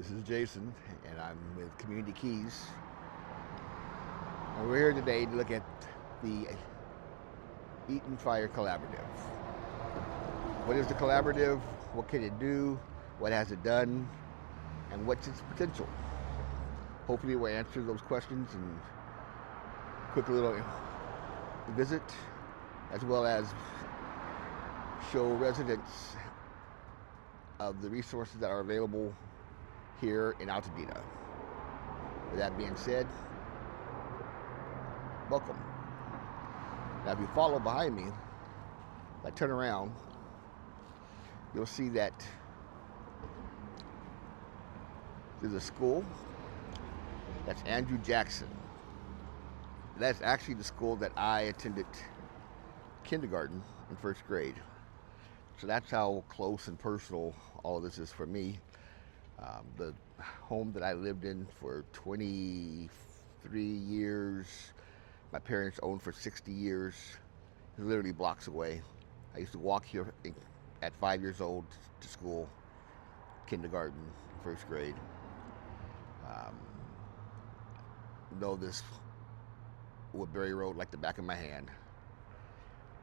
This is Jason, and I'm with Community Keys. And we're here today to look at the Eaton Fire Collaborative. What is the collaborative? What can it do? What has it done? And what's its potential? Hopefully we'll answer those questions and quick little visit, as well as show residents of the resources that are available here in Altadena. With that being said, welcome. Now if you follow behind me, if I turn around, you'll see that there's a school. That's Andrew Jackson. That's actually the school that I attended kindergarten and first grade. So that's how close and personal all of this is for me. The home that I lived in for 23 years, my parents owned for 60 years, is literally blocks away. I used to walk here at 5 years old to school, kindergarten, first grade. Know this Woodbury Road like the back of my hand.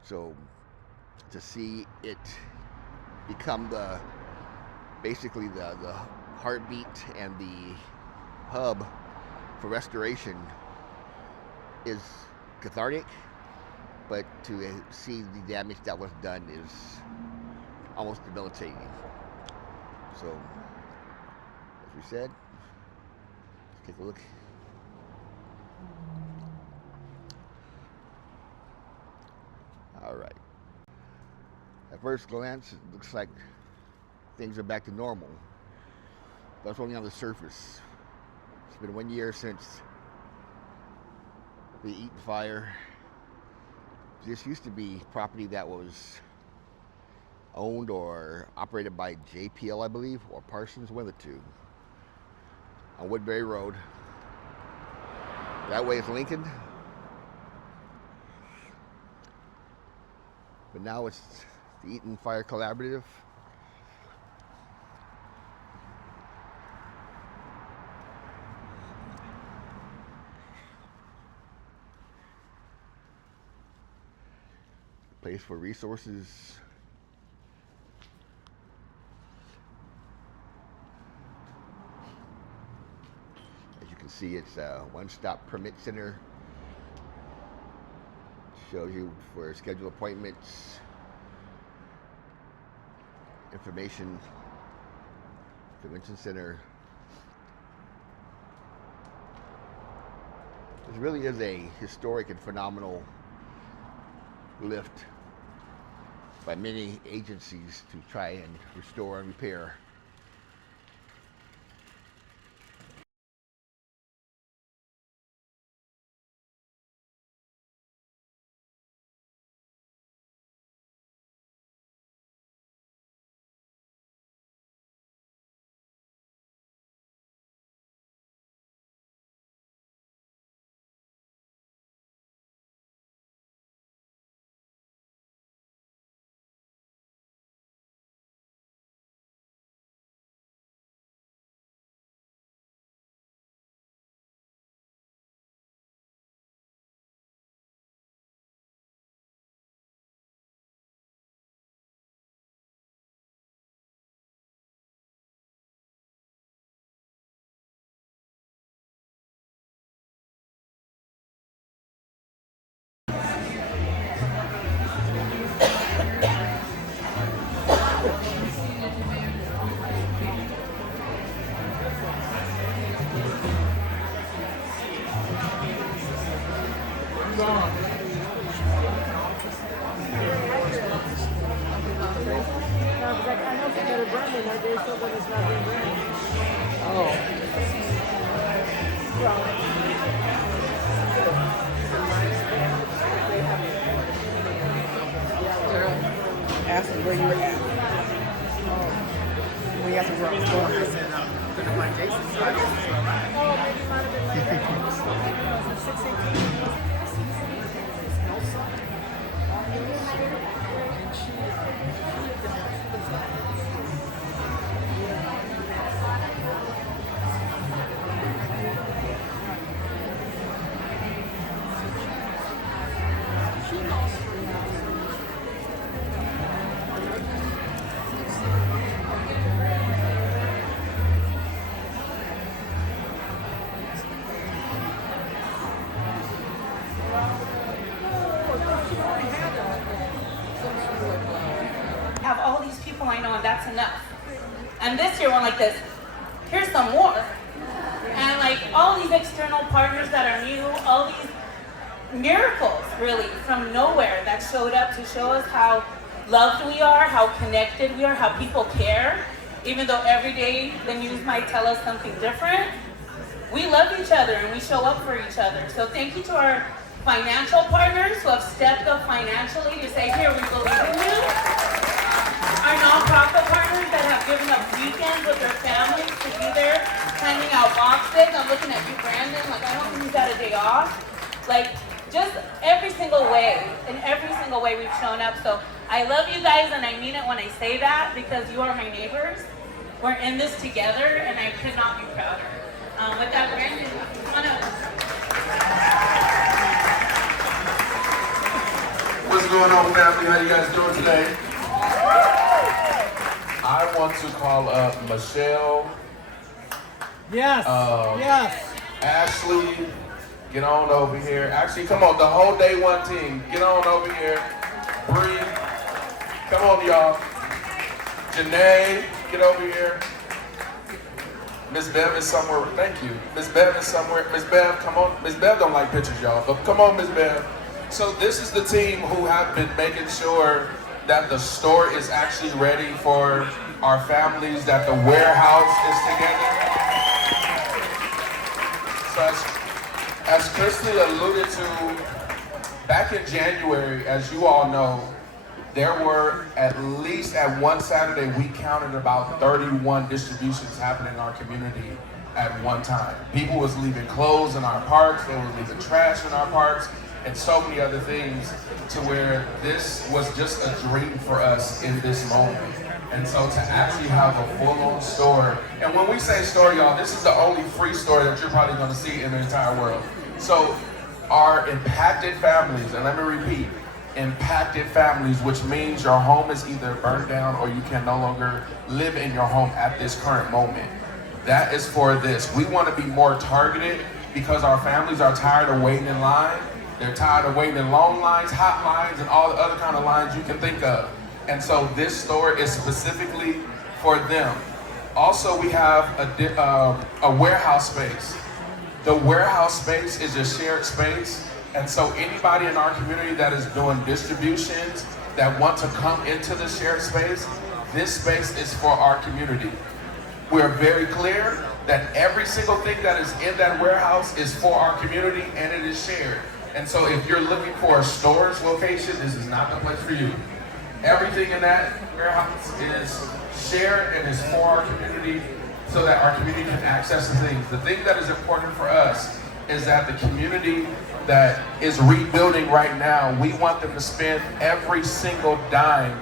So to see it become basically the heartbeat and the hub for restoration is cathartic, but to see the damage that was done is almost debilitating. So, as we said, let's take a look. All right. At first glance, it looks like things are back to normal. But it's only on the surface. It's been 1 year since the Eaton fire. This used to be property that was owned or operated by JPL, I believe, or Parsons, one of the two, on Woodbury Road. That way is Lincoln. But now it's the Eaton Fire Collaborative. Place for resources. As you can see, it's a one-stop permit center. Shows you for scheduled appointments, information, convention center. This really is a historic and phenomenal lift by many agencies to try and restore and repair. Asked where you were at. We asked where I was going. I said, I'm going to find Jason. So I guess, oh, maybe it might have been later. 618. going on, that's enough. And this year, we're like this, here's some more. And like all these external partners that are new, all these miracles really from nowhere that showed up to show us how loved we are, how connected we are, how people care. Even though every day the news might tell us something different, we love each other and we show up for each other. So thank you to our financial partners who have stepped up financially to say, here, we believe in you. Our nonprofit partners that have given up weekends with their families to be there, handing out boxes. I'm looking at you, Brandon, like I don't think he's got a day off. Like just every single way, in every single way we've shown up. So I love you guys and I mean it when I say that because you are my neighbors. We're in this together and I could not be prouder. With that, Brandon, come on up. What's going on, family? How you guys doing today? I want to call up Michelle. Yes. Yes. Ashley, get on over here. Actually, come on, the whole day one team. Get on over here. Bree, come on, y'all. Janae, get over here. Miss Bev is somewhere. Thank you. Miss Bev is somewhere. Miss Bev, come on. Miss Bev don't like pictures, y'all, but come on, Miss Bev. So this is the team who have been making sure that the store is actually ready for our families, that the warehouse is together. So as Christy alluded to, back in January, as you all know, there were at least at one Saturday, we counted about 31 distributions happening in our community at one time. People was leaving clothes in our parks, they were leaving trash in our parks, and so many other things to where this was just a dream for us in this moment. And so to actually have a full-on store, and when we say store, y'all, this is the only free store that you're probably gonna see in the entire world. So our impacted families, and let me repeat, impacted families, which means your home is either burned down or you can no longer live in your home at this current moment. That is for this. We want to be more targeted because our families are tired of waiting in line. They're tired of waiting in long lines, hot lines, and all the other kind of lines you can think of. And so this store is specifically for them. Also, we have a warehouse space. The warehouse space is a shared space. And so anybody in our community that is doing distributions, that want to come into the shared space, this space is for our community. We're very clear that every single thing that is in that warehouse is for our community and it is shared. And so if you're looking for a storage location, this is not the place for you. Everything in that warehouse is shared and is for our community so that our community can access the things. The thing that is important for us is that the community that is rebuilding right now, we want them to spend every single dime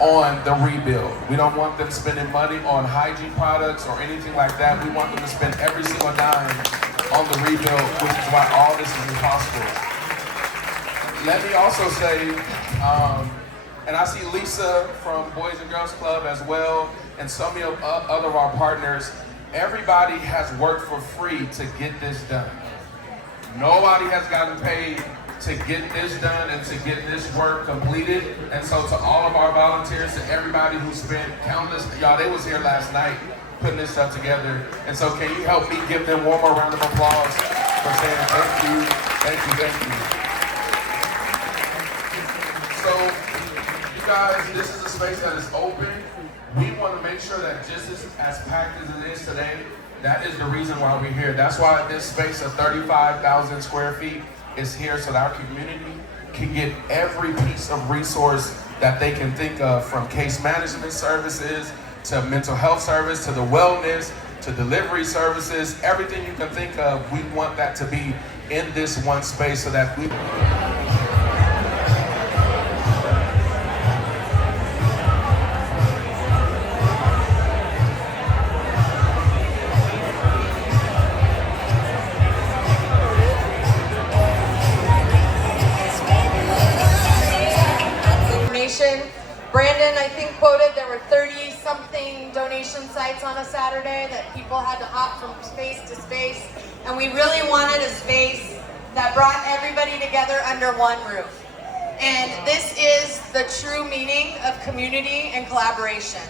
on the rebuild. We don't want them spending money on hygiene products or anything like that. We want them to spend every single dime on the rebuild, which is why all this is possible. Let me also say, and I see Lisa from Boys and Girls Club as well, and so many of other of our partners, everybody has worked for free to get this done. Nobody has gotten paid to get this done and to get this work completed. And so to all of our volunteers, to everybody who spent countless, y'all, they was here last night putting this stuff together. And so can you help me give them one more round of applause for saying thank you, thank you, thank you. So you guys, this is a space that is open. We want to make sure that just as packed as it is today, that is the reason why we're here. That's why this space of 35,000 square feet is here so that our community can get every piece of resource that they can think of, from case management services, to mental health service, to the wellness, to delivery services, everything you can think of, we want that to be in this one space so that we... Brandon, I think, quoted there were 30-something donation sites on a Saturday that people had to hop from space to space. And we really wanted a space that brought everybody together under one roof. And this is the true meaning of community and collaboration.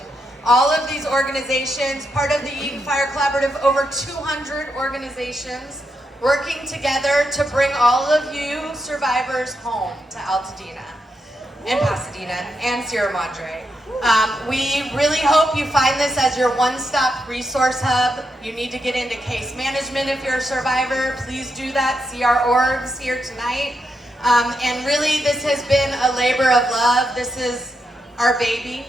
All of these organizations, part of the Eaton Fire Collaborative, over 200 organizations working together to bring all of you survivors home to Altadena and Pasadena and Sierra Madre. We really hope you find this as your one-stop resource hub. You need to get into case management if you're a survivor. Please do that. See our orgs here tonight. And really, this has been a labor of love. This is our baby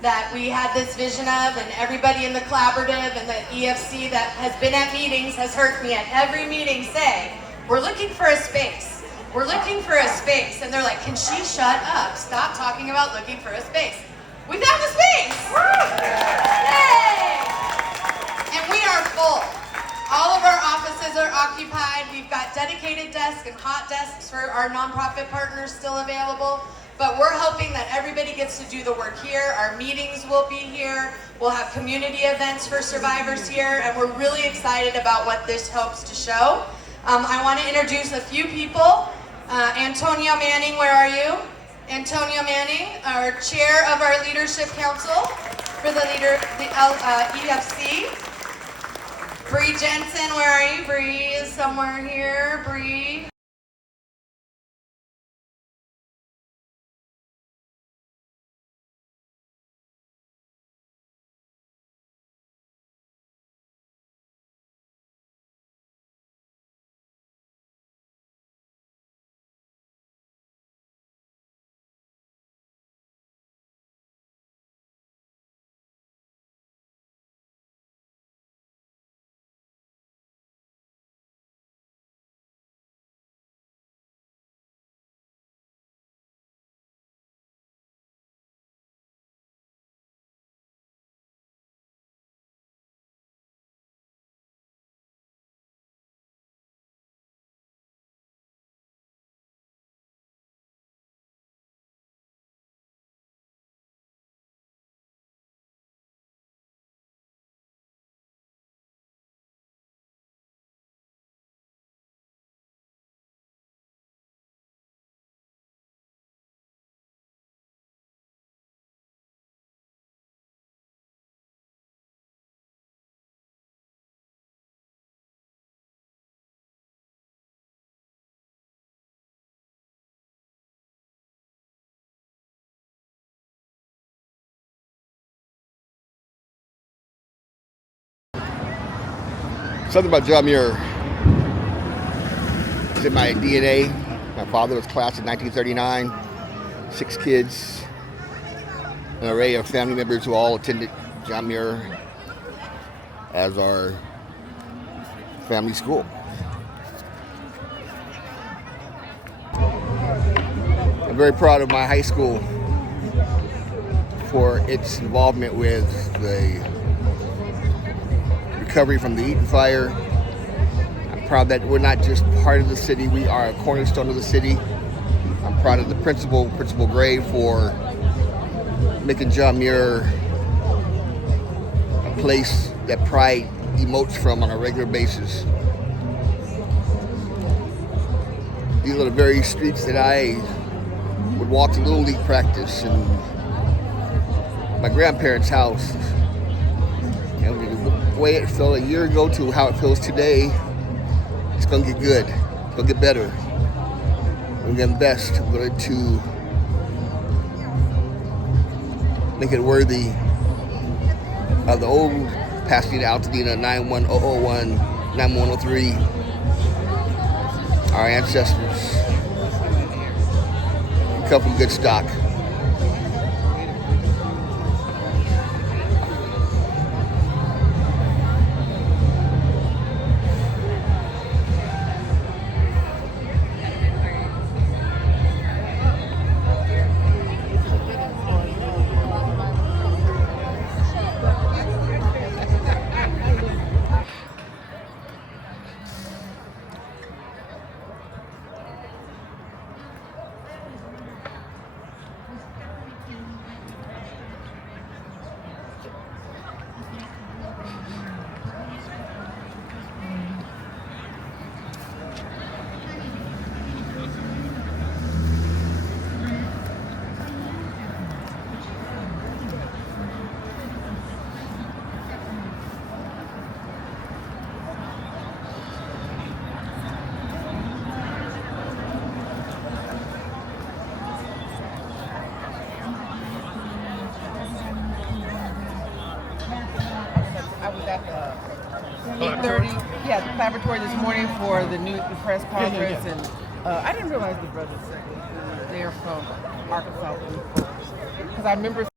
that we had this vision of, and everybody in the collaborative and the EFC that has been at meetings has heard me at every meeting say, we're looking for a space. We're looking for a space. And they're like, can she shut up? Stop talking about looking for a space. We found a space! Yay! And we are full. All of our offices are occupied. We've got dedicated desks and hot desks for our nonprofit partners still available. But we're hoping that everybody gets to do the work here. Our meetings will be here. We'll have community events for survivors here, and we're really excited about what this hopes to show. I want to introduce a few people. Antonio Manning, where are you? Antonio Manning, our chair of our leadership council for the EFC. Bree Jensen, where are you? Bree is somewhere here. Bree. Something about John Muir is in my DNA. My father was class of 1939, 6 kids, an array of family members who all attended John Muir as our family school. I'm very proud of my high school for its involvement with the recovery from the Eaton fire. I'm proud that we're not just part of the city, we are a cornerstone of the city. I'm proud of the Principal Gray, for making John Muir a place that pride emotes from on a regular basis. These are the very streets that I would walk to Little League practice and my grandparents' house. And the way it felt a year ago to how it feels today, it's going to get good. It's going to get better. We're going to invest. We're going to make it worthy of the old Pasadena, Altadena 91001, 9103. Our ancestors come from good stock. at 8:30. Yeah, the Colabrative this morning for the new press conference, and I didn't realize the brothers they're from Arkansas because I remember.